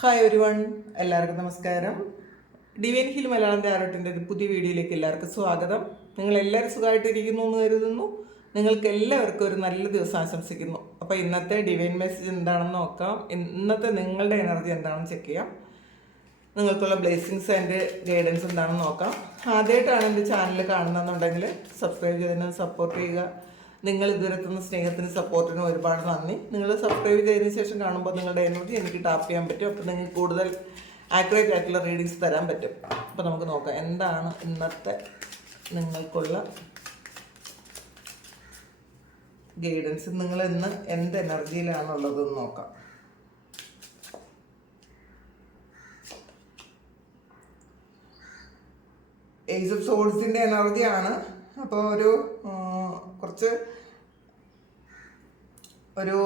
Hi everyone, എല്ലാവർക്കും നമസ്കാരം. Divine hill Malayalam ടാരോട്ടിൻ്റെ ഒരു പുതിയ വീഡിയോയിലേക്ക് എല്ലാവർക്കും സ്വാഗതം. നിങ്ങളെല്ലാവരും സുഖമായിട്ടിരിക്കുന്നു എന്ന് കരുതുന്നു. നിങ്ങൾക്ക് എല്ലാവർക്കും ഒരു നല്ല ദിവസം ആശംസിക്കുന്നു. അപ്പോൾ ഇന്നത്തെ ഡിവൈൻ മെസ്സേജ് എന്താണെന്ന് നോക്കാം. ഇന്നത്തെ നിങ്ങളുടെ എനർജി എന്താണെന്ന് ചെക്ക് ചെയ്യാം. നിങ്ങൾക്കുള്ള ബ്ലെസ്സിങ്സ് ആൻഡ് ഗൈഡൻസ് എന്താണെന്ന് നോക്കാം. ആദ്യമായിട്ടാണ് എൻ്റെ ചാനൽ കാണുന്നതെന്നുണ്ടെങ്കിൽ സബ്സ്ക്രൈബ് ചെയ്തതിന് സപ്പോർട്ട് ചെയ്യുക. നിങ്ങൾ ഇതുവരെ തന്ന സ്നേഹത്തിന് സപ്പോർട്ടിനും ഒരുപാട് നന്ദി. നിങ്ങൾ സബ്സ്ക്രൈബ് ചെയ്തതിന് ശേഷം കാണുമ്പോൾ നിങ്ങളുടെ എനർജി എനിക്ക് ടാപ്പ് ചെയ്യാൻ പറ്റും. അപ്പോൾ നിങ്ങൾക്ക് കൂടുതൽ ആക്യുറേറ്റ് ആയിട്ടുള്ള റീഡിങ്സ് തരാൻ പറ്റും. അപ്പോൾ നമുക്ക് നോക്കാം എന്താണ് ഇന്നത്തെ നിങ്ങൾക്കുള്ള ഗൈഡൻസ്. നിങ്ങൾ ഇന്ന് എന്ത് എനർജിയിലാണുള്ളതെന്ന് നോക്കാം. ഏജ് ഓഫ് സോൾസിൻ്റെ എനർജിയാണ്. അപ്പോൾ കുറച്ച് ഒരു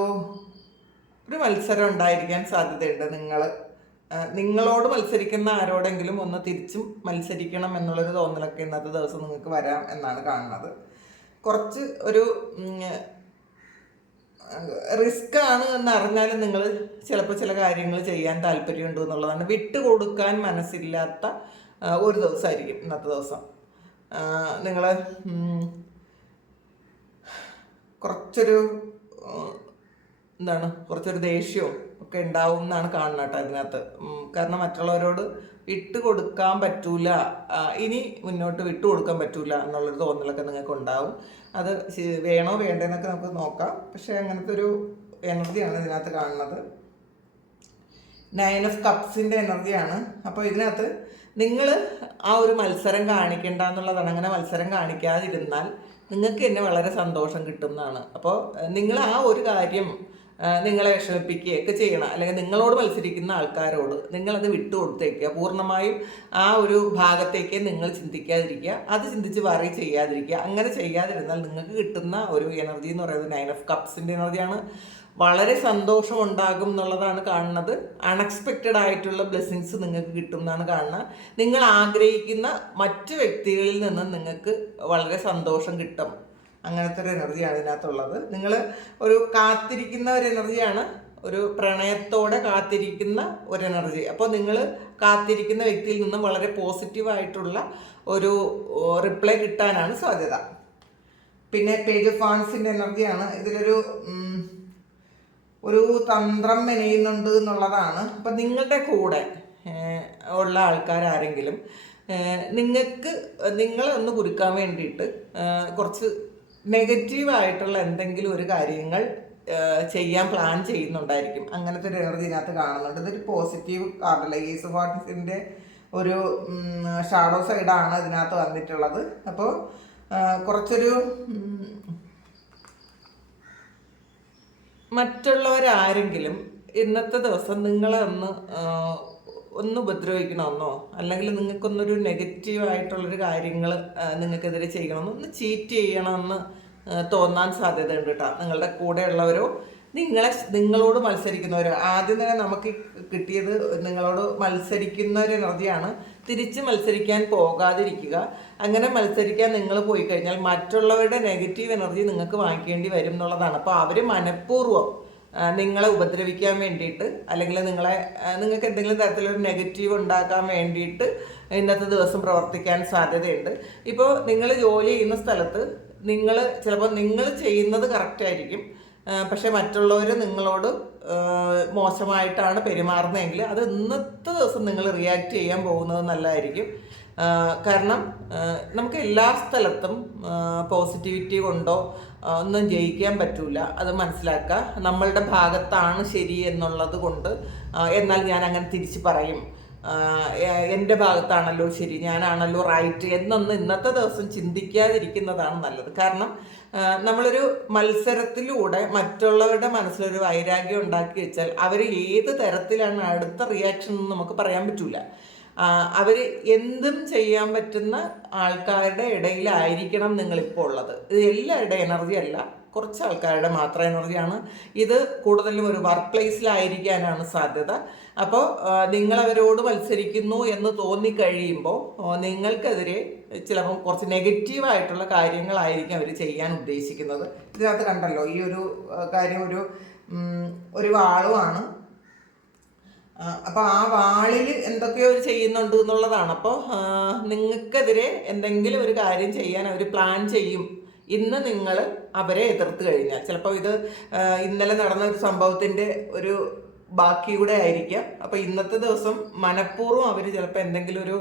മത്സരം ഉണ്ടായിരിക്കാൻ സാധ്യതയുണ്ട്. നിങ്ങളോട് മത്സരിക്കുന്ന ആരോടെങ്കിലും ഒന്ന് തിരിച്ചും മത്സരിക്കണം എന്നുള്ളൊരു തോന്നലൊക്കെ ഇന്നത്തെ ദിവസം നിങ്ങൾക്ക് വരാം എന്നാണ് കാണുന്നത്. കുറച്ച് ഒരു റിസ്ക് ആണ് എന്നറിഞ്ഞാലും നിങ്ങൾ ചിലപ്പോൾ ചില കാര്യങ്ങൾ ചെയ്യാൻ താല്പര്യമുണ്ട് എന്നുള്ളതാണ്. വിട്ടുകൊടുക്കാൻ മനസ്സില്ലാത്ത ഒരു ദിവസമായിരിക്കും ഇന്നത്തെ ദിവസം. നിങ്ങൾ കുറച്ചൊരു ദേഷ്യവും ഒക്കെ ഉണ്ടാവും എന്നാണ് കാണുന്നത് കേട്ടോ അതിനകത്ത്. കാരണം മറ്റുള്ളവരോട് വിട്ടുകൊടുക്കാൻ പറ്റൂല, ഇനി മുന്നോട്ട് വിട്ടുകൊടുക്കാൻ പറ്റൂല എന്നുള്ളൊരു തോന്നലൊക്കെ നിങ്ങൾക്ക് ഉണ്ടാവും. അത് വേണോ വേണ്ടെന്നൊക്കെ നമുക്ക് നോക്കാം. പക്ഷേ അങ്ങനത്തെ ഒരു എനർജിയാണ് ഇതിനകത്ത് കാണുന്നത്. 9 ഓഫ് കപ്സിൻ്റെ എനർജിയാണ്. അപ്പോൾ ഇതിനകത്ത് നിങ്ങൾ ആ ഒരു മത്സരം കാണിക്കേണ്ട എന്നുള്ളതാണ്. അങ്ങനെ മത്സരം കാണിക്കാതിരുന്നാൽ നിങ്ങൾക്ക് തന്നെ വളരെ സന്തോഷം കിട്ടുന്നതാണ്. അപ്പോൾ നിങ്ങൾ ആ ഒരു കാര്യം നിങ്ങളെ വിഷമിപ്പിക്കുകയൊക്കെ ചെയ്യണം. അല്ലെങ്കിൽ നിങ്ങളോട് മത്സരിക്കുന്ന ആൾക്കാരോട് നിങ്ങളത് വിട്ടുകൊടുത്തേക്കുക. പൂർണ്ണമായും ആ ഒരു ഭാഗത്തേക്ക് നിങ്ങൾ ചിന്തിക്കാതിരിക്കുക, അത് ചിന്തിച്ച് വറി ചെയ്യാതിരിക്കുക. അങ്ങനെ ചെയ്യാതിരുന്നാൽ നിങ്ങൾക്ക് കിട്ടുന്ന ഒരു എനർജി എന്ന് പറയുന്നത് 9 ഓഫ് കപ്സിൻ്റെ എനർജിയാണ്. വളരെ സന്തോഷമുണ്ടാകും എന്നുള്ളതാണ് കാണുന്നത്. അൺഎക്സ്പെക്റ്റഡ് ആയിട്ടുള്ള ബ്ലെസ്സിങ്സ് നിങ്ങൾക്ക് കിട്ടും എന്നാണ് കാണുന്നത്. നിങ്ങൾ ആഗ്രഹിക്കുന്ന മറ്റു വ്യക്തികളിൽ നിന്നും നിങ്ങൾക്ക് വളരെ സന്തോഷം കിട്ടും. അങ്ങനത്തെ ഒരു എനർജിയാണ് ഇതിനകത്തുള്ളത്. നിങ്ങൾ ഒരു കാത്തിരിക്കുന്ന ഒരു എനർജിയാണ്, ഒരു പ്രണയത്തോടെ കാത്തിരിക്കുന്ന ഒരു എനർജി. അപ്പോൾ നിങ്ങൾ കാത്തിരിക്കുന്ന വ്യക്തിയിൽ നിന്നും വളരെ പോസിറ്റീവായിട്ടുള്ള ഒരു റിപ്ലൈ കിട്ടാനാണ് സാധ്യത. പിന്നെ പേജ് ഓഫ് വാൻസിൻ്റെ എനർജിയാണ്. ഇതിലൊരു തന്ത്രം മെനയുന്നുണ്ട് എന്നുള്ളതാണ്. അപ്പം നിങ്ങളുടെ കൂടെ ഉള്ള ആൾക്കാരാരെങ്കിലും നിങ്ങളെ ഒന്ന് കുരുക്കാൻ വേണ്ടിയിട്ട് കുറച്ച് നെഗറ്റീവായിട്ടുള്ള എന്തെങ്കിലും ഒരു കാര്യങ്ങൾ ചെയ്യാൻ പ്ലാൻ ചെയ്യുന്നുണ്ടായിരിക്കും. അങ്ങനത്തെ ഒരു എനർജി ഇതിനകത്ത് കാണുന്നുണ്ട്. ഇതൊരു പോസിറ്റീവ് കാർഡല്ല. ഏസ് ഓഫ് വാൻസിൻ്റെ ഒരു ഷാഡോ സൈഡാണ് ഇതിനകത്ത് വന്നിട്ടുള്ളത്. അപ്പോൾ കുറച്ചൊരു മറ്റുള്ളവരാരെങ്കിലും ഇന്നത്തെ ദിവസം നിങ്ങളെ ഒന്ന് ഉപദ്രവിക്കണമെന്നോ അല്ലെങ്കിൽ നിങ്ങൾക്കൊന്നൊരു നെഗറ്റീവായിട്ടുള്ളൊരു കാര്യങ്ങൾ നിങ്ങൾക്കെതിരെ ചെയ്യണമെന്നോ ഒന്ന് ചീറ്റ് ചെയ്യണമെന്ന് തോന്നാൻ സാധ്യതയുണ്ട് കേട്ടോ. നിങ്ങളുടെ കൂടെയുള്ളവരോ നിങ്ങളോട് മത്സരിക്കുന്നവരോ. ആദ്യം തന്നെ നമുക്ക് കിട്ടിയത് നിങ്ങളോട് മത്സരിക്കുന്ന ഒരു എനർജിയാണ്. തിരിച്ച് മത്സരിക്കാൻ പോകാതിരിക്കുക. അങ്ങനെ മത്സരിക്കാൻ നിങ്ങൾ പോയി കഴിഞ്ഞാൽ മറ്റുള്ളവരുടെ നെഗറ്റീവ് എനർജി നിങ്ങൾക്ക് വാങ്ങിക്കേണ്ടി വരും എന്നുള്ളതാണ്. അപ്പോൾ അവർ മനഃപൂർവ്വം നിങ്ങളെ ഉപദ്രവിക്കാൻ വേണ്ടിയിട്ട് അല്ലെങ്കിൽ നിങ്ങൾക്ക് എന്തെങ്കിലും തരത്തിലൊരു നെഗറ്റീവ് ഉണ്ടാക്കാൻ വേണ്ടിയിട്ട് ഇന്നത്തെ ദിവസം പ്രവർത്തിക്കാൻ സാധ്യതയുണ്ട്. ഇപ്പോൾ നിങ്ങൾ ജോലി ചെയ്യുന്ന സ്ഥലത്ത് ചിലപ്പോൾ നിങ്ങൾ ചെയ്യുന്നത് കറക്റ്റായിരിക്കും, പക്ഷെ മറ്റുള്ളവർ നിങ്ങളോട് മോശമായിട്ടാണ് പെരുമാറുന്നതെങ്കിൽ അത് ഇന്നത്തെ ദിവസം നിങ്ങൾ റിയാക്ട് ചെയ്യാൻ പോകുന്നത് നല്ലതായിരിക്കും. കാരണം നമുക്ക് എല്ലാ സ്ഥലത്തും പോസിറ്റിവിറ്റി കൊണ്ടോ ഒന്നും ജയിക്കാൻ പറ്റൂല. അത് മനസ്സിലാക്കുക. നമ്മളുടെ ഭാഗത്താണ് ശരി എന്നുള്ളത് കൊണ്ട് എന്നാൽ ഞാൻ അങ്ങനെ തിരിച്ച് പറയും, എൻ്റെ ഭാഗത്താണല്ലോ ശരി, ഞാനാണല്ലോ റൈറ്റ് എന്നൊന്ന് ഇന്നത്തെ ദിവസം ചിന്തിക്കാതിരിക്കുന്നതാണ് നല്ലത്. കാരണം നമ്മളൊരു മത്സരത്തിലൂടെ മറ്റുള്ളവരുടെ മനസ്സിലൊരു വൈരാഗ്യം ഉണ്ടാക്കി വെച്ചാൽ അവർ ഏത് തരത്തിലാണ് അടുത്ത റിയാക്ഷൻ എന്ന് നമുക്ക് പറയാൻ പറ്റൂല. അവർ എന്തും ചെയ്യാൻ പറ്റുന്ന ആൾക്കാരുടെ ഇടയിലായിരിക്കണം നിങ്ങളിപ്പോൾ ഉള്ളത്. ഇത് എല്ലാവരുടെ എനർജി അല്ല, കുറച്ച് ആൾക്കാരുടെ മാത്രം എനർജിയാണ്. ഇത് കൂടുതലും ഒരു വർക്ക് പ്ലേസിലായിരിക്കാനാണ് സാധ്യത. അപ്പോൾ നിങ്ങളവരോട് മത്സരിക്കുന്നു എന്ന് തോന്നിക്കഴിയുമ്പോൾ നിങ്ങൾക്കെതിരെ ചിലപ്പം കുറച്ച് നെഗറ്റീവായിട്ടുള്ള കാര്യങ്ങളായിരിക്കും അവർ ചെയ്യാൻ ഉദ്ദേശിക്കുന്നത്. ഇതിനകത്ത് കണ്ടല്ലോ ഈ ഒരു കാര്യം ഒരു വാളുമാണ്. അപ്പോൾ ആ വാളിൽ എന്തൊക്കെയോ അവർ ചെയ്യുന്നുണ്ട് എന്നുള്ളതാണ്. അപ്പോൾ നിങ്ങൾക്കെതിരെ എന്തെങ്കിലും ഒരു കാര്യം ചെയ്യാൻ അവർ പ്ലാൻ ചെയ്യും. ഇന്ന് നിങ്ങൾ അവരെ എതിർത്ത് കഴിഞ്ഞാൽ ചിലപ്പോൾ ഇത് ഇന്നലെ നടന്ന ഒരു സംഭവത്തിൻ്റെ ഒരു ബാക്കി കൂടെ ആയിരിക്കാം. അപ്പോൾ ഇന്നത്തെ ദിവസം മനഃപൂർവ്വം അവർ ചിലപ്പോൾ എന്തെങ്കിലും ഒരു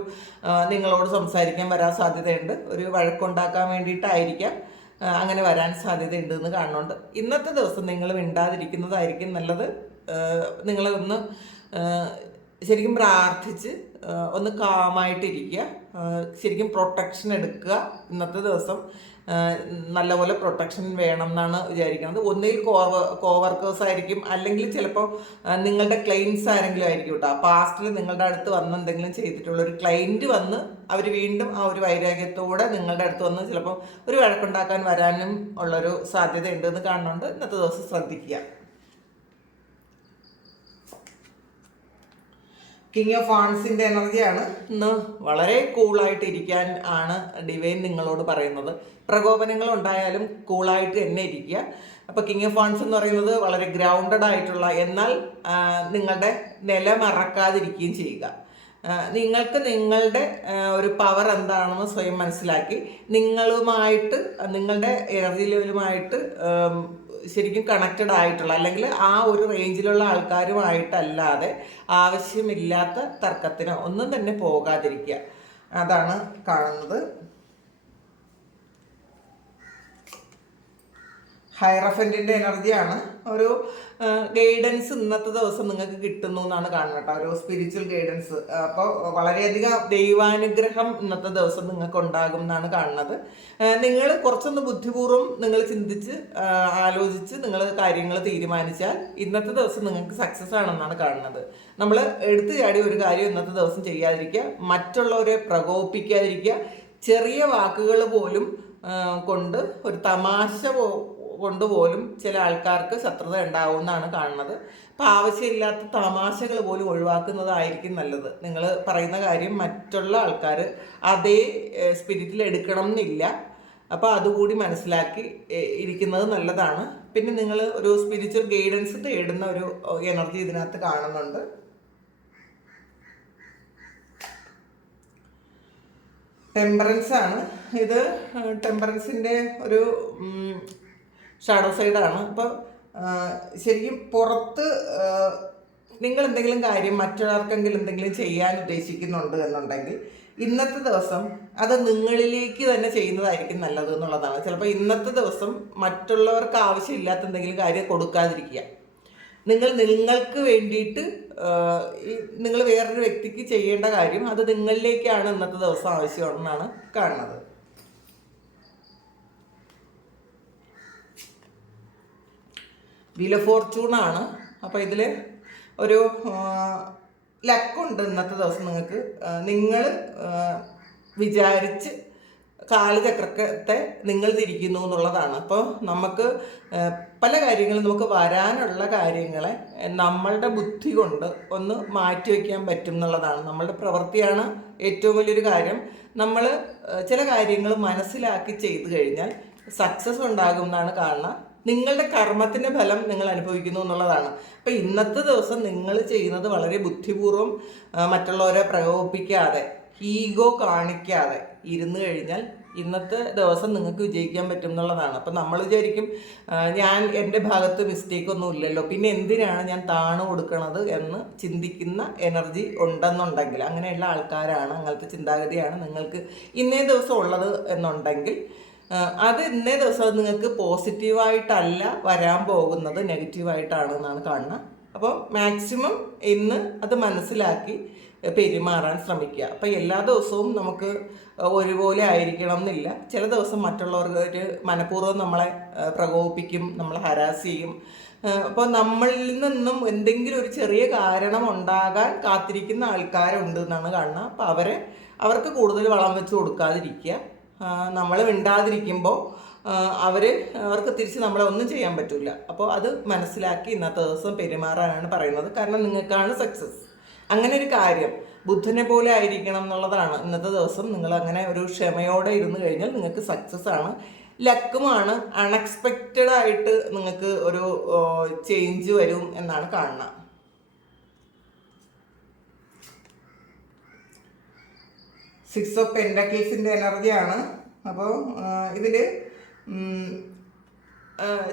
നിങ്ങളോട് സംസാരിക്കാൻ വരാൻ സാധ്യതയുണ്ട്. ഒരു വഴക്കുണ്ടാക്കാൻ വേണ്ടിയിട്ടായിരിക്കാം അങ്ങനെ വരാൻ സാധ്യതയുണ്ട് എന്ന് കാണുന്നുണ്ട്. ഇന്നത്തെ ദിവസം നിങ്ങൾ മിണ്ടാതിരിക്കുന്നതായിരിക്കും നല്ലത്. നിങ്ങളൊന്ന് ശരിക്കും പ്രാർത്ഥിച്ച് ഒന്ന് കാമായിട്ടിരിക്കുക. ശരിക്കും പ്രൊട്ടക്ഷൻ എടുക്കുക. ഇന്നത്തെ ദിവസം നല്ലപോലെ പ്രൊട്ടക്ഷൻ വേണം എന്നാണ് വിചാരിക്കുന്നത്. ഒന്നുകിൽ കോവർക്കേഴ്സ് ആയിരിക്കും, അല്ലെങ്കിൽ ചിലപ്പോൾ നിങ്ങളുടെ ക്ലയൻസ് ആരെങ്കിലും ആയിരിക്കും കേട്ടോ. പാസ്റ്റിൽ നിങ്ങളുടെ അടുത്ത് വന്ന് എന്തെങ്കിലും ചെയ്തിട്ടുള്ള ഒരു ക്ലയൻറ്റ് വന്ന് അവർ വീണ്ടും ആ ഒരു വൈരാഗ്യത്തോടെ നിങ്ങളുടെ അടുത്ത് വന്ന് ചിലപ്പോൾ ഒരു വഴക്കുണ്ടാക്കാൻ വരാനും ഉള്ളൊരു സാധ്യത ഉണ്ടെന്ന് കാണുന്നുണ്ട്. ഇന്നത്തെ ദിവസം ശ്രദ്ധിക്കുക. കിങ് ഓഫ് വാൺസിൻ്റെ എനർജിയാണ്. ഇന്ന് വളരെ കൂളായിട്ട് ഇരിക്കാൻ ആണ് ഡിവൈൻ നിങ്ങളോട് പറയുന്നത്. പ്രകോപനങ്ങൾ ഉണ്ടായാലും കൂളായിട്ട് തന്നെ ഇരിക്കുക. അപ്പോൾ കിങ് ഓഫ് വാൺസ് എന്ന് പറയുന്നത് വളരെ ഗ്രൗണ്ടഡ് ആയിട്ടുള്ള, എന്നാൽ നിങ്ങളുടെ നില മറക്കാതിരിക്കുകയും ചെയ്യുക. നിങ്ങൾക്ക് നിങ്ങളുടെ ഒരു പവർ എന്താണെന്ന് സ്വയം മനസ്സിലാക്കി നിങ്ങളുടെ എനർജി ലെവലുമായിട്ട് ശരിക്കും കണക്റ്റഡ് ആയിട്ടുള്ള, അല്ലെങ്കിൽ ആ ഒരു റേഞ്ചിലുള്ള ആൾക്കാരുമായിട്ടല്ലാതെ ആവശ്യമില്ലാത്ത തർക്കത്തിനോ ഒന്നും തന്നെ പോകാതിരിക്കുക. അതാണ് കാണുന്നത്. ഹൈറഫൻറ്റിൻ്റെ എനർജിയാണ്. ഒരു ഗൈഡൻസ് ഇന്നത്തെ ദിവസം നിങ്ങൾക്ക് കിട്ടുന്നു എന്നാണ് കാണുന്നത് കേട്ടോ. ഒരു സ്പിരിച്വൽ ഗൈഡൻസ്. അപ്പോൾ വളരെയധികം ദൈവാനുഗ്രഹം ഇന്നത്തെ ദിവസം നിങ്ങൾക്ക് ഉണ്ടാകും എന്നാണ് കാണുന്നത്. നിങ്ങൾ കുറച്ചൊന്ന് ബുദ്ധിപൂർവ്വം നിങ്ങൾ ചിന്തിച്ച് ആലോചിച്ച് നിങ്ങൾ കാര്യങ്ങൾ തീരുമാനിച്ചാൽ ഇന്നത്തെ ദിവസം നിങ്ങൾക്ക് സക്സസ് ആണെന്നാണ് കാണുന്നത്. നമ്മൾ എടുത്തു ചാടി ഒരു കാര്യം ഇന്നത്തെ ദിവസം ചെയ്യാതിരിക്കുക, മറ്റുള്ളവരെ പ്രകോപിപ്പിക്കാതിരിക്കുക. ചെറിയ വാക്കുകൾ പോലും കൊണ്ട്, ഒരു തമാശ കൊണ്ടുപോലും ചില ആൾക്കാർക്ക് ശത്രുത ഉണ്ടാവുമെന്നാണ് കാണുന്നത്. അപ്പം ആവശ്യമില്ലാത്ത തമാശകൾ പോലും ഒഴിവാക്കുന്നതായിരിക്കും നല്ലത്. നിങ്ങൾ പറയുന്ന കാര്യം മറ്റുള്ള ആൾക്കാർ അതേ സ്പിരിറ്റിൽ എടുക്കണം എന്നില്ല. അപ്പോൾ അതുകൂടി മനസ്സിലാക്കി ഇരിക്കുന്നത് നല്ലതാണ്. പിന്നെ നിങ്ങൾ ഒരു സ്പിരിച്വൽ ഗൈഡൻസ് തേടുന്ന ഒരു എനർജി ഇതിനകത്ത് കാണുന്നുണ്ട്. ടെമ്പറൻസ് ആണ് ഇത്. ടെമ്പറൻസിൻ്റെ ഒരു ഷാഡോ സൈഡാണ്. അപ്പോൾ ശരിക്കും പുറത്ത് നിങ്ങൾ എന്തെങ്കിലും കാര്യം മറ്റൊരാൾക്കെങ്കിലും എന്തെങ്കിലും ചെയ്യാൻ ഉദ്ദേശിക്കുന്നുണ്ട് എന്നുണ്ടെങ്കിൽ ഇന്നത്തെ ദിവസം അത് നിങ്ങളിലേക്ക് തന്നെ ചെയ്യുന്നതായിരിക്കും നല്ലത് എന്നുള്ളതാണ്. ചിലപ്പോൾ ഇന്നത്തെ ദിവസം മറ്റുള്ളവർക്ക് ആവശ്യമില്ലാത്ത എന്തെങ്കിലും കാര്യം കൊടുക്കാതിരിക്കുക. നിങ്ങൾക്ക് വേണ്ടിയിട്ട് നിങ്ങൾ വേറൊരു വ്യക്തിക്ക് ചെയ്യേണ്ട കാര്യം അത് നിങ്ങളിലേക്കാണ് ഇന്നത്തെ ദിവസം ആവശ്യമാണെന്നാണ് കാണുന്നത്. വീൽ ഓഫ് ഫോർച്യൂണാണ്. അപ്പോൾ ഇതിൽ ഒരു ലക്കുണ്ട് ഇന്നത്തെ ദിവസം നിങ്ങൾക്ക്. നിങ്ങൾ വിചാരിച്ച് കാലചക്രത്തെ നിങ്ങൾ തിരിക്കുന്നു എന്നുള്ളതാണ്. അപ്പോൾ നമുക്ക് പല കാര്യങ്ങളും നമുക്ക് വരാനുള്ള കാര്യങ്ങളെ നമ്മളുടെ ബുദ്ധി കൊണ്ട് ഒന്ന് മാറ്റി വയ്ക്കാൻ പറ്റും എന്നുള്ളതാണ്. നമ്മളുടെ പ്രവൃത്തിയാണ് ഏറ്റവും വലിയൊരു കാര്യം. നമ്മൾ ചില കാര്യങ്ങൾ മനസ്സിലാക്കി ചെയ്തു കഴിഞ്ഞാൽ സക്സസ് ഉണ്ടാകും എന്നാണ് കാണുന്നത്. നിങ്ങളുടെ കർമ്മത്തിൻ്റെ ഫലം നിങ്ങൾ അനുഭവിക്കുന്നു എന്നുള്ളതാണ്. അപ്പം ഇന്നത്തെ ദിവസം നിങ്ങൾ ചെയ്യുന്നത് വളരെ ബുദ്ധിപൂർവ്വം മറ്റുള്ളവരെ പ്രകോപിപ്പിക്കാതെ ഈഗോ കാണിക്കാതെ ഇരുന്ന് കഴിഞ്ഞാൽ ഇന്നത്തെ ദിവസം നിങ്ങൾക്ക് വിജയിക്കാൻ പറ്റും എന്നുള്ളതാണ്. അപ്പം നമ്മൾ വിചാരിക്കും ഞാൻ എൻ്റെ ഭാഗത്ത് മിസ്റ്റേക്കൊന്നും ഇല്ലല്ലോ, പിന്നെ എന്തിനാണ് ഞാൻ താണു കൊടുക്കണത് എന്ന് ചിന്തിക്കുന്ന എനർജി ഉണ്ടെന്നുണ്ടെങ്കിൽ, അങ്ങനെയുള്ള ആൾക്കാരാണ്, അങ്ങനത്തെ ചിന്താഗതിയാണ് നിങ്ങൾക്ക് ഇന്നേ ദിവസം ഉള്ളത് എന്നുണ്ടെങ്കിൽ അത് ഇന്നേ ദിവസം നിങ്ങൾക്ക് പോസിറ്റീവായിട്ടല്ല വരാൻ പോകുന്നത്, നെഗറ്റീവായിട്ടാണ് എന്നാണ് കാണുന്നത്. അപ്പോൾ മാക്സിമം ഇന്ന് അത് മനസ്സിലാക്കി പെരുമാറാൻ ശ്രമിക്കുക. അപ്പോൾ എല്ലാ ദിവസവും നമുക്ക് ഒരുപോലെ ആയിരിക്കണം എന്നില്ല. ചില ദിവസം മറ്റുള്ളവർക്ക് മനഃപൂർവ്വം നമ്മളെ പ്രകോപിപ്പിക്കും, നമ്മളെ ഹരാസ് ചെയ്യും. അപ്പോൾ നമ്മളിൽ നിന്നും എന്തെങ്കിലും ഒരു ചെറിയ കാരണം ഉണ്ടാകാൻ കാത്തിരിക്കുന്ന ആൾക്കാരുണ്ട് എന്നാണ് കാണുന്നത്. അപ്പോൾ അവർക്ക് കൂടുതൽ വളം വെച്ച് കൊടുക്കാതിരിക്കുക. നമ്മൾ മിണ്ടാതിരിക്കുമ്പോൾ അവർക്ക് തിരിച്ച് നമ്മളെ ഒന്നും ചെയ്യാൻ പറ്റില്ല. അപ്പോൾ അത് മനസ്സിലാക്കി ഇന്നത്തെ ദിവസം പെരുമാറാനാണ് പറയുന്നത്. കാരണം നിങ്ങൾക്കാണ് സക്സസ്. അങ്ങനെ ഒരു കാര്യം ബുദ്ധനെ പോലെ ആയിരിക്കണം എന്നുള്ളതാണ്. ഇന്നത്തെ ദിവസം നിങ്ങൾ അങ്ങനെ ഒരു ക്ഷമയോടെ ഇരുന്ന് കഴിഞ്ഞാൽ നിങ്ങൾക്ക് സക്സസ് ആണ്. ലക്കുമാണ്. അൺഎക്സ്പെക്റ്റഡ് ആയിട്ട് നിങ്ങൾക്ക് ഒരു ചേഞ്ച് വരും എന്നാണ് കാണുന്നത്. 6 ഓഫ് പെൻഡക്കിൾസിൻ്റെ എനർജിയാണ്. അപ്പോൾ ഇതിൽ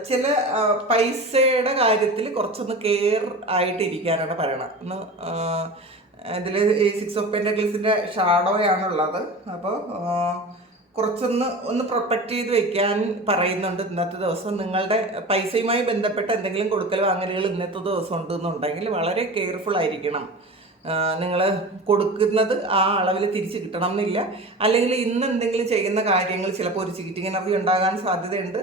ചില പൈസയുടെ കാര്യത്തിൽ കുറച്ചൊന്ന് കെയർ ആയിട്ടിരിക്കാനാണ് പറയണത്. ഒന്ന് ഇതിൽ ഈ 6 ഓഫ് പെൻഡക്കിൾസിൻ്റെ ഷാഡോയാണുള്ളത്. അപ്പോൾ കുറച്ചൊന്ന് പ്രൊട്ടക്റ്റ് ചെയ്ത് വെക്കാൻ പറയുന്നുണ്ട് ഇന്നത്തെ ദിവസം. നിങ്ങളുടെ പൈസയുമായി ബന്ധപ്പെട്ട എന്തെങ്കിലും കൊടുക്കൽ വാങ്ങലുകൾ ഇന്നത്തെ ദിവസം ഉണ്ടെന്നുണ്ടെങ്കിൽ വളരെ കെയർഫുൾ ആയിരിക്കണം. നിങ്ങൾ കൊടുക്കുന്നത് ആ അളവിൽ തിരിച്ച് കിട്ടണം എന്നില്ല. അല്ലെങ്കിൽ ഇന്ന് എന്തെങ്കിലും ചെയ്യുന്ന കാര്യങ്ങൾ ചിലപ്പോൾ ഒരു ചീറ്റിംഗ് എനർജി ഉണ്ടാകാൻ സാധ്യതയുണ്ട്.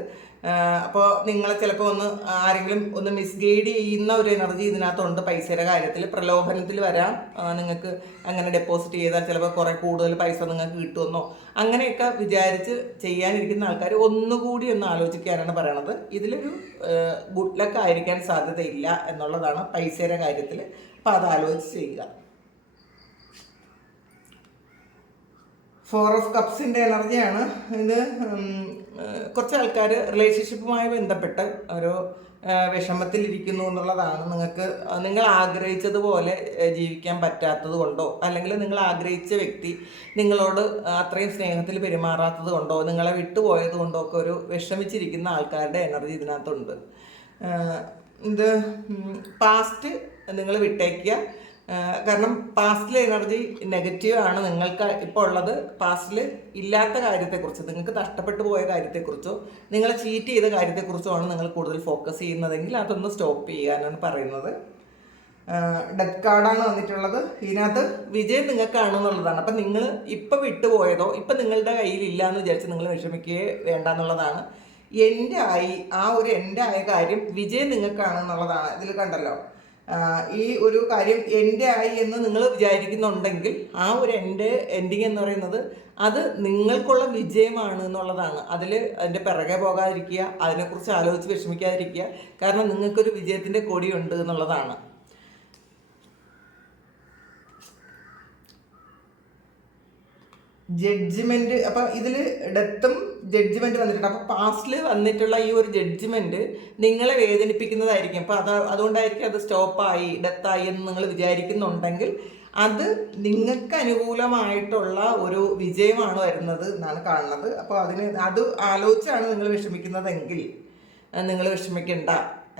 അപ്പോൾ നിങ്ങളെ ചിലപ്പോൾ ആരെങ്കിലും ഒന്ന് മിസ്ഗൈഡ് ചെയ്യുന്ന ഒരു എനർജി ഇതിനകത്തുണ്ട്. പൈസയുടെ കാര്യത്തിൽ പ്രലോഭനത്തിൽ വരാം. നിങ്ങൾക്ക് അങ്ങനെ ഡെപ്പോസിറ്റ് ചെയ്താൽ ചിലപ്പോൾ കുറേ കൂടുതൽ പൈസ നിങ്ങൾക്ക് കിട്ടുമെന്നോ അങ്ങനെയൊക്കെ വിചാരിച്ച് ചെയ്യാനിരിക്കുന്ന ആൾക്കാർ ഒന്നുകൂടി ഒന്ന് ആലോചിക്കാനാണ് പറയണത്. ഇതിലൊരു ഗുഡ് ലക്ക് ആയിരിക്കാൻ സാധ്യതയില്ല എന്നുള്ളതാണ് പൈസയുടെ കാര്യത്തിൽ. അപ്പോൾ അത് ആലോചിച്ച് ചെയ്യുക. 4 ഓഫ് കപ്സിൻ്റെ എനർജിയാണ് ഇത്. കുറച്ച് ആൾക്കാർ റിലേഷൻഷിപ്പുമായി ബന്ധപ്പെട്ട് ഒരു വിഷമത്തിലിരിക്കുന്നു എന്നുള്ളതാണ്. നിങ്ങൾ ആഗ്രഹിച്ചതുപോലെ ജീവിക്കാൻ പറ്റാത്തത് കൊണ്ടോ, അല്ലെങ്കിൽ നിങ്ങൾ ആഗ്രഹിച്ച വ്യക്തി നിങ്ങളോട് അത്രയും സ്നേഹത്തിൽ പെരുമാറാത്തത് കൊണ്ടോ, നിങ്ങളെ വിട്ടുപോയത് കൊണ്ടോ ഒക്കെ ഒരു വിഷമിച്ചിരിക്കുന്ന ആൾക്കാരുടെ എനർജി ഇതിനകത്തുണ്ട്. ഇത് പാസ്റ്റ് നിങ്ങൾ വിട്ടേക്കുക. കാരണം പാസ്റ്റിലെ എനർജി നെഗറ്റീവാണ് നിങ്ങൾക്ക് ഇപ്പോൾ ഉള്ളത്. പാസ്റ്റിൽ ഇല്ലാത്ത കാര്യത്തെക്കുറിച്ച്, നിങ്ങൾക്ക് നഷ്ടപ്പെട്ടു പോയ കാര്യത്തെക്കുറിച്ചോ നിങ്ങളെ ചീറ്റ് ചെയ്ത കാര്യത്തെക്കുറിച്ചോ ആണ് നിങ്ങൾ കൂടുതൽ ഫോക്കസ് ചെയ്യുന്നതെങ്കിൽ അതൊന്ന് സ്റ്റോപ്പ് ചെയ്യാനാണ് പറയുന്നത്. ഡെത്ത് കാർഡാണ് വന്നിട്ടുള്ളത്. ഇതിനകത്ത് വിജയം നിങ്ങൾക്കാണെന്നുള്ളതാണ്. അപ്പം നിങ്ങൾ ഇപ്പം വിട്ടുപോയതോ ഇപ്പം നിങ്ങളുടെ കയ്യിലില്ല എന്ന് വിചാരിച്ച് നിങ്ങൾ വിഷമിക്കുകയേ വേണ്ട എന്നുള്ളതാണ്. എൻ്റെ ആയ കാര്യം വിജയം നിങ്ങൾക്കാണെന്നുള്ളതാണ്. ഇതിൽ കണ്ടല്ലോ, ഈ ഒരു കാര്യം എൻ്റെ ആയി എന്ന് നിങ്ങൾ വിചാരിക്കുന്നുണ്ടെങ്കിൽ ആ ഒരു എൻഡിങ് എന്ന് പറയുന്നത് അത് നിങ്ങൾക്കുള്ള വിജയമാണ് എന്നുള്ളതാണ്. അതിൻ്റെ പിറകെ പോകാതിരിക്കുക, അതിനെക്കുറിച്ച് ആലോചിച്ച് വിഷമിക്കാതിരിക്കുക. കാരണം നിങ്ങൾക്കൊരു വിജയത്തിൻ്റെ കൊടിയുണ്ട് എന്നുള്ളതാണ്. ജഡ്ജ്മെൻറ്റ്. അപ്പം ഇതിൽ ഡെത്തും ജഡ്ജ്മെൻറ്റ് വന്നിട്ടുണ്ട്. അപ്പോൾ പാസ്റ്റിൽ വന്നിട്ടുള്ള ഈ ഒരു ജഡ്ജ്മെൻറ്റ് നിങ്ങളെ വേദനിപ്പിക്കുന്നതായിരിക്കും. അപ്പോൾ അതുകൊണ്ടായിരിക്കും അത് സ്റ്റോപ്പായി, ഡെത്തായി എന്ന് നിങ്ങൾ വിചാരിക്കുന്നുണ്ടെങ്കിൽ അത് നിങ്ങൾക്ക് അനുകൂലമായിട്ടുള്ള ഒരു വിജയമാണ് വരുന്നത് എന്നാണ് കാണുന്നത്. അപ്പോൾ അത് ആലോചിച്ചാണ് നിങ്ങൾ വിഷമിക്കുന്നതെങ്കിൽ നിങ്ങൾ വിഷമിക്കണ്ട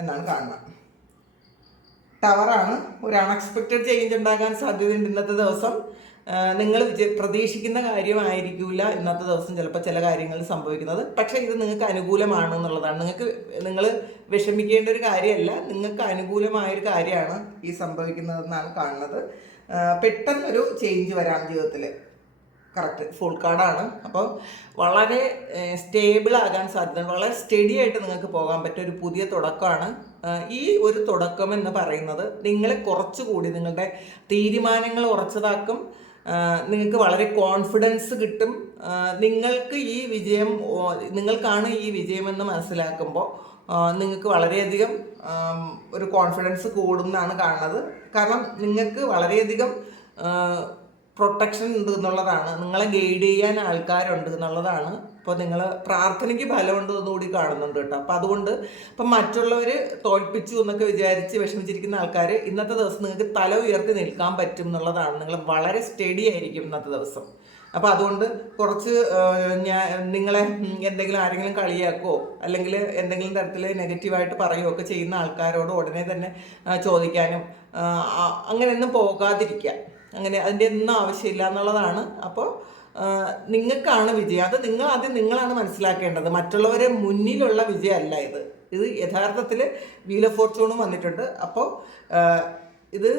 എന്നാണ് കാണുന്നത്. ടവറാണ്. ഒരു അൺഎക്സ്പെക്റ്റഡ് ചേഞ്ച് ഉണ്ടാകാൻ സാധ്യതയുണ്ട് ഇന്നത്തെ ദിവസം. നിങ്ങൾ പ്രതീക്ഷിക്കുന്ന കാര്യമായിരിക്കില്ല ഇന്നത്തെ ദിവസം ചിലപ്പോൾ ചില കാര്യങ്ങൾ സംഭവിക്കുന്നത്. പക്ഷേ ഇത് നിങ്ങൾക്ക് അനുകൂലമാണ് എന്നുള്ളതാണ്. നിങ്ങൾ വിഷമിക്കേണ്ട ഒരു കാര്യമല്ല, നിങ്ങൾക്ക് അനുകൂലമായൊരു കാര്യമാണ് ഈ സംഭവിക്കുന്നതെന്നാണ് കാണുന്നത്. പെട്ടെന്നൊരു ചേഞ്ച് വരാം ജീവിതത്തിൽ. കറക്റ്റ് ഫുൾ കാർഡാണ്. അപ്പോൾ വളരെ സ്റ്റേബിൾ ആകാൻ സാധ്യത, വളരെ സ്റ്റഡി ആയിട്ട് നിങ്ങൾക്ക് പോകാൻ പറ്റിയ ഒരു പുതിയ തുടക്കമാണ്. ഈ ഒരു തുടക്കം എന്ന് പറയുന്നത് നിങ്ങളെ കുറച്ചുകൂടി നിങ്ങളുടെ തീരുമാനങ്ങൾ ഉറച്ചതാക്കും. നിങ്ങൾക്ക് വളരെ കോൺഫിഡൻസ് കിട്ടും. നിങ്ങൾക്കാണ് ഈ വിജയമെന്ന് മനസ്സിലാക്കുമ്പോൾ നിങ്ങൾക്ക് വളരെയധികം ഒരു കോൺഫിഡൻസ് കൂടുമെന്നാണ് കാണുന്നത്. കാരണം നിങ്ങൾക്ക് വളരെയധികം പ്രൊട്ടക്ഷൻ ഉണ്ട് എന്നുള്ളതാണ്. നിങ്ങളെ ഗൈഡ് ചെയ്യാൻ ആൾക്കാരുണ്ട് എന്നുള്ളതാണ്. അപ്പോൾ നിങ്ങൾ പ്രാർത്ഥനയ്ക്ക് ഫലമുണ്ട് എന്നുകൂടി കാണുന്നുണ്ട് കേട്ടോ. അപ്പോൾ അതുകൊണ്ട് ഇപ്പം മറ്റുള്ളവർ തോൽപ്പിച്ചു എന്നൊക്കെ വിചാരിച്ച് വിഷമിച്ചിരിക്കുന്ന ആൾക്കാർ ഇന്നത്തെ ദിവസം നിങ്ങൾക്ക് തല ഉയർത്തി നിൽക്കാൻ പറ്റും എന്നുള്ളതാണ്. നിങ്ങൾ വളരെ സ്റ്റഡി ആയിരിക്കും ഇന്നത്തെ ദിവസം. അപ്പോൾ അതുകൊണ്ട് കുറച്ച് നിങ്ങളെ ആരെങ്കിലും കളിയാക്കുകയോ അല്ലെങ്കിൽ എന്തെങ്കിലും തരത്തിൽ നെഗറ്റീവായിട്ട് പറയുകയോ ഒക്കെ ചെയ്യുന്ന ആൾക്കാരോട് ഉടനെ തന്നെ ചോദിക്കാനും അങ്ങനെയൊന്നും പോകാതിരിക്കുക. അതിൻ്റെ ഒന്നും ആവശ്യമില്ല എന്നുള്ളതാണ്. അപ്പോൾ നിങ്ങൾക്കാണ് വിജയം. അത് നിങ്ങളാണ് മനസ്സിലാക്കേണ്ടത്. മറ്റുള്ളവരെ മുന്നിലുള്ള വിജയമല്ല ഇത് യഥാർത്ഥത്തിൽ വീൽ ഓഫ് ഫോർച്യൂണും വന്നിട്ടുണ്ട്. അപ്പോൾ ഇത്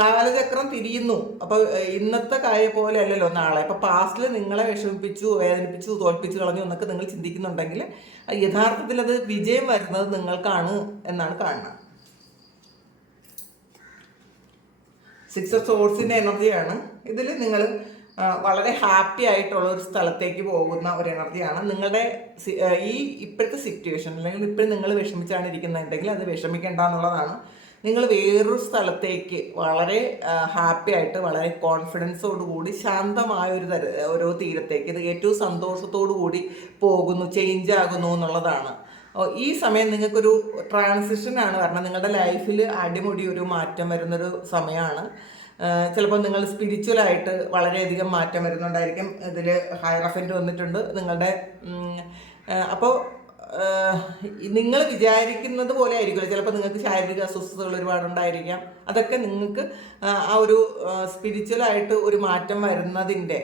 കാലചക്രം തിരിയുന്നു. അപ്പോൾ ഇന്നത്തെ കാര്യം പോലെ അല്ലല്ലോ നാളെ. അപ്പോൾ പാസ്റ്റിൽ നിങ്ങളെ വിഷമിപ്പിച്ചു, വേദനിപ്പിച്ചു, തോൽപ്പിച്ചു കളഞ്ഞു എന്നൊക്കെ നിങ്ങൾ ചിന്തിക്കുന്നുണ്ടെങ്കിൽ യഥാർത്ഥത്തിൽ അത് വിജയം വരുന്നത് നിങ്ങൾക്കാണ് എന്നാണ് കാണുന്നത്. 6 ഓഫ് സോഴ്സിൻ്റെ എനർജിയാണ്. ഇതിൽ നിങ്ങൾ വളരെ ഹാപ്പി ആയിട്ടുള്ള ഒരു സ്ഥലത്തേക്ക് പോകുന്ന ഒരു എനർജിയാണ്. നിങ്ങളുടെ ഇപ്പോഴത്തെ സിറ്റുവേഷൻ അല്ലെങ്കിൽ ഇപ്പോഴും നിങ്ങൾ വിഷമിച്ചാണ് ഇരിക്കുന്നുണ്ടെങ്കിൽ അത് വിഷമിക്കേണ്ട എന്നുള്ളതാണ്. നിങ്ങൾ വേറൊരു സ്ഥലത്തേക്ക് വളരെ ഹാപ്പി ആയിട്ട് വളരെ കോൺഫിഡൻസോടുകൂടി ശാന്തമായ ഒരു തീരത്തേക്ക് ഇത് ഏറ്റവും സന്തോഷത്തോടു കൂടി പോകുന്നു, ചേഞ്ച് ആകുന്നു എന്നുള്ളതാണ്. ഈ സമയം നിങ്ങൾക്കൊരു ട്രാൻസിഷനാണ് വരണം. നിങ്ങളുടെ ലൈഫിൽ അടിമുടി ഒരു മാറ്റം വരുന്നൊരു സമയമാണ്. ചിലപ്പോൾ നിങ്ങൾ സ്പിരിച്വലായിട്ട് വളരെയധികം മാറ്റം വരുന്നുണ്ടായിരിക്കും. ഇതിൽ ഹൈറഫൻറ്റ് വന്നിട്ടുണ്ട് നിങ്ങളുടെ. അപ്പോൾ നിങ്ങൾ വിചാരിക്കുന്നത് പോലെ ആയിരിക്കില്ല. ചിലപ്പോൾ നിങ്ങൾക്ക് ശാരീരിക അസ്വസ്ഥതകൾ ഒരുപാടുണ്ടായിരിക്കാം. അതൊക്കെ നിങ്ങൾക്ക് ആ ഒരു സ്പിരിച്വലായിട്ട് ഒരു മാറ്റം വരുന്നതിൻ്റെ,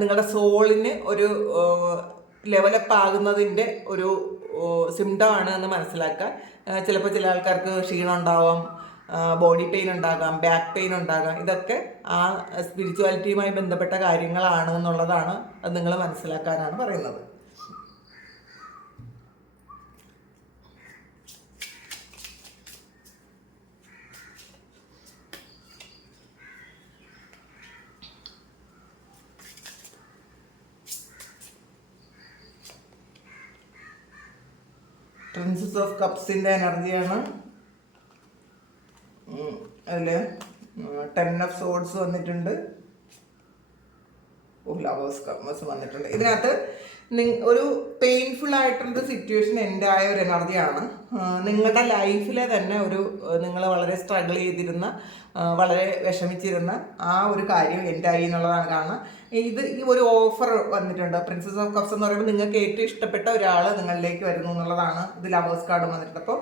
നിങ്ങളുടെ സോളിന് ഒരു ലെവലപ്പ് ആകുന്നതിൻ്റെ ഒരു സിംറ്റമാണ് എന്ന് മനസ്സിലാക്കാൻ. ചിലപ്പോൾ ചില ആൾക്കാർക്ക് ക്ഷീണം ഉണ്ടാവാം, ബോഡി പെയിൻ ഉണ്ടാകാം, ബാക്ക് പെയിൻ ഉണ്ടാകാം. ഇതൊക്കെ ആ സ്പിരിച്വാലിറ്റിയുമായി ബന്ധപ്പെട്ട കാര്യങ്ങളാണ് എന്നുള്ളതാണ്. അത് നിങ്ങൾ മനസ്സിലാക്കാനാണ് പറയുന്നത്. പ്രിൻസസ് ഓഫ് കപ്സിൻ്റെ എനർജിയാണ്. അതിൽ 10 ഓഫ് സോഡ്സ് വന്നിട്ടുണ്ട്, ലവേഴ്സ് കപ്സ് വന്നിട്ടുണ്ട്. ഇതിനകത്ത് ഒരു പെയിൻഫുൾ ആയിട്ടുള്ള സിറ്റുവേഷൻ എൻഡ് ആയ ഒരു എനർജിയാണ്. നിങ്ങളുടെ ലൈഫിലെ തന്നെ ഒരു നിങ്ങൾ വളരെ സ്ട്രഗിൾ ചെയ്തിരുന്ന, വളരെ വിഷമിച്ചിരുന്ന ആ ഒരു കാര്യം എൻഡായി എന്നുള്ളതാണ്. കാരണം ഈ ഒരു ഓഫർ വന്നിട്ടുണ്ട്. പ്രിൻസസ് ഓഫ് കപ്സ് എന്ന് പറയുമ്പോൾ നിങ്ങൾക്ക് ഏറ്റവും ഇഷ്ടപ്പെട്ട ഒരാൾ നിങ്ങളിലേക്ക് വരുന്നു എന്നുള്ളതാണ്. ഇത് ലവേഴ്സ് കാർഡും വന്നിട്ടുണ്ട്. അപ്പോൾ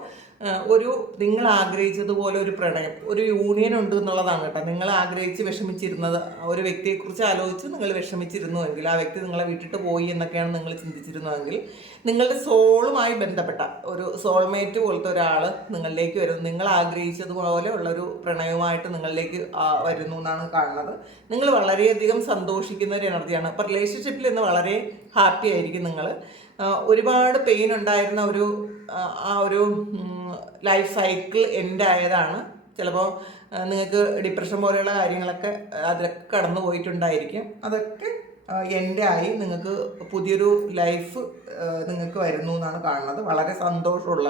നിങ്ങൾ ആഗ്രഹിച്ചതുപോലെ ഒരു പ്രണയം, ഒരു യൂണിയൻ ഉണ്ട് എന്നുള്ളതാണ് കേട്ടോ. നിങ്ങൾ ആഗ്രഹിച്ച് വിഷമിച്ചിരുന്നത്, ഒരു വ്യക്തിയെക്കുറിച്ച് ആലോചിച്ച് നിങ്ങൾ വിഷമിച്ചിരുന്നുവെങ്കിൽ, ആ വ്യക്തി നിങ്ങളെ വിട്ടിട്ട് പോയി എന്നൊക്കെയാണ് നിങ്ങൾ ചിന്തിച്ചിരുന്നതെങ്കിൽ, നിങ്ങളുടെ സോളുമായി ബന്ധപ്പെട്ട ഒരു സോൾമേറ്റ് പോലത്തെ ഒരാൾ നിങ്ങളിലേക്ക് വരുന്നു. നിങ്ങൾ ആഗ്രഹിച്ചതുപോലെ ഉള്ളൊരു പ്രണയവുമായിട്ട് നിങ്ങളിലേക്ക് വരുന്നു എന്നാണ് കാണുന്നത്. നിങ്ങൾ വളരെയധികം സന്തോഷിക്കുന്ന ഒരു എനർജിയാണ്. അപ്പോൾ റിലേഷൻഷിപ്പിൽ ഇന്ന് വളരെ ഹാപ്പി ആയിരിക്കും നിങ്ങൾ. ഒരുപാട് പെയിൻ ഉണ്ടായിരുന്ന ആ ഒരു ലൈഫ് സൈക്കിൾ എൻഡ് ആയതാണ്. ചിലപ്പോൾ നിങ്ങൾക്ക് ഡിപ്രഷൻ പോലെയുള്ള കാര്യങ്ങളൊക്കെ അതിലൊക്കെ കടന്നു പോയിട്ടുണ്ടായിരിക്കും. അതൊക്കെ എൻഡായി നിങ്ങൾക്ക് പുതിയൊരു ലൈഫ് നിങ്ങൾക്ക് വരുന്നു എന്നാണ് കാണുന്നത്. വളരെ സന്തോഷമുള്ള,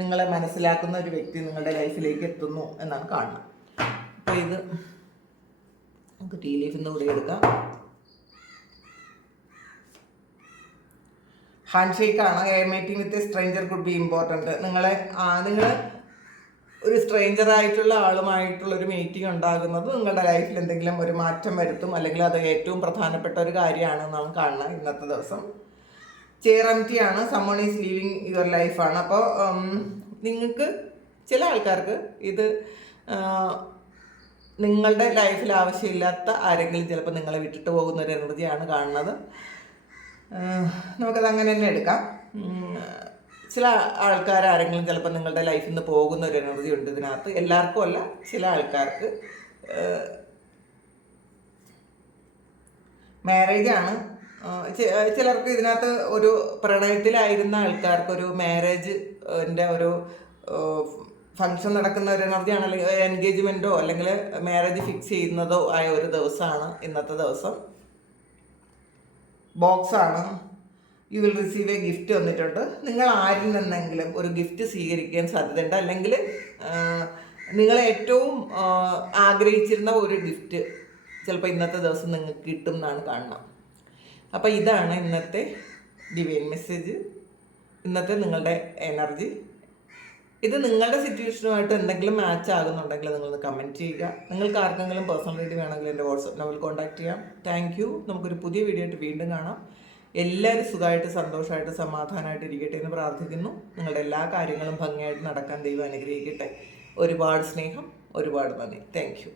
നിങ്ങളെ മനസ്സിലാക്കുന്ന ഒരു വ്യക്തി നിങ്ങളുടെ ലൈഫിലേക്ക് എത്തുന്നു എന്നാണ് കാണുന്നത്. അപ്പോൾ ഇത് നമുക്ക് ടീ ലീഫിൽ നിന്ന് കൂടി എടുക്കാം. ഹാൻഡ് ഷേക്കാണ്. Meeting with a stranger could be important. നിങ്ങൾ ഒരു സ്ട്രേഞ്ചറായിട്ടുള്ള ആളുമായിട്ടുള്ളൊരു മീറ്റിംഗ് ഉണ്ടാകുന്നത് നിങ്ങളുടെ ലൈഫിൽ എന്തെങ്കിലും ഒരു മാറ്റം വരുത്തും, അല്ലെങ്കിൽ അത് ഏറ്റവും പ്രധാനപ്പെട്ട ഒരു കാര്യമാണെന്നാണ് കാണുന്നത് ഇന്നത്തെ ദിവസം. ചേറംറ്റിയാണ്. സമ്മൺ ഈസ് ലീവിങ് യുവർ ലൈഫാണ്. അപ്പോൾ നിങ്ങൾക്ക് ചില ആൾക്കാർക്ക് ഇത് നിങ്ങളുടെ ലൈഫിൽ ആവശ്യമില്ലാത്ത ആരെങ്കിലും ചിലപ്പോൾ നിങ്ങളെ വിട്ടിട്ട് പോകുന്ന ഒരു എനർജിയാണ് കാണുന്നത്. നമുക്കത് അങ്ങനെ തന്നെ എടുക്കാം. ചില ആൾക്കാർ ആരെങ്കിലും ചിലപ്പോൾ നിങ്ങളുടെ ലൈഫിൽ നിന്ന് പോകുന്ന ഒരു എനർജി ഉണ്ട് ഇതിനകത്ത്. എല്ലാവർക്കും അല്ല, ചില ആൾക്കാർക്ക് മാരേജാണ്. ചിലർക്ക് ഇതിനകത്ത് ഒരു പ്രണയത്തിലായിരുന്ന ആൾക്കാർക്ക് ഒരു മാരേജിൻ്റെ ഒരു ഫങ്ഷൻ നടക്കുന്ന ഒരു എനർജിയാണ്, അല്ലെങ്കിൽ എൻഗേജ്മെൻറ്റോ അല്ലെങ്കിൽ മാരേജ് ഫിക്സ് ചെയ്യുന്നതോ ആയ ഒരു ദിവസമാണ് ഇന്നത്തെ ദിവസം. ബോക്സാണ്. You will receive a gift വന്നിട്ടുണ്ട്. നിങ്ങൾ ആരിൽ നിന്നെങ്കിലും ഒരു ഗിഫ്റ്റ് സ്വീകരിക്കാൻ സാധ്യതയുണ്ട്, അല്ലെങ്കിൽ നിങ്ങൾ ഏറ്റവും ആഗ്രഹിച്ചിരുന്ന ഒരു ഗിഫ്റ്റ് ചിലപ്പോൾ ഇന്നത്തെ ദിവസം നിങ്ങൾക്ക് കിട്ടും എന്നാണ് കാണുന്നത്. അപ്പോൾ ഇതാണ് ഇന്നത്തെ ഡിവൈൻ മെസ്സേജ്, ഇന്നത്തെ നിങ്ങളുടെ എനർജി. ഇത് നിങ്ങളുടെ സിറ്റുവേഷനുമായിട്ട് എന്തെങ്കിലും മാച്ച് ആകുന്നുണ്ടെങ്കിൽ നിങ്ങളൊന്ന് കമൻറ്റ് ചെയ്യുക. നിങ്ങൾക്ക് ആർക്കെങ്കിലും പേഴ്സണൽ റീഡിംഗ് വേണമെങ്കിൽ എൻ്റെ വാട്സപ്പ് നമ്പറിൽ കോൺടാക്ട് ചെയ്യാം. Thank you. നമുക്കൊരു പുതിയ വീഡിയോ ആയിട്ട് വീണ്ടും കാണാം. എല്ലാവരും സുഖമായിട്ട് സന്തോഷമായിട്ട് സമാധാനമായിട്ട് ഇരിക്കട്ടെ എന്ന് പ്രാർത്ഥിക്കുന്നു. നിങ്ങളുടെ എല്ലാ കാര്യങ്ങളും ഭംഗിയായിട്ട് നടക്കാൻ ദൈവം അനുഗ്രഹിക്കട്ടെ. ഒരുപാട് സ്നേഹം, ഒരുപാട് നന്ദി. Thank you.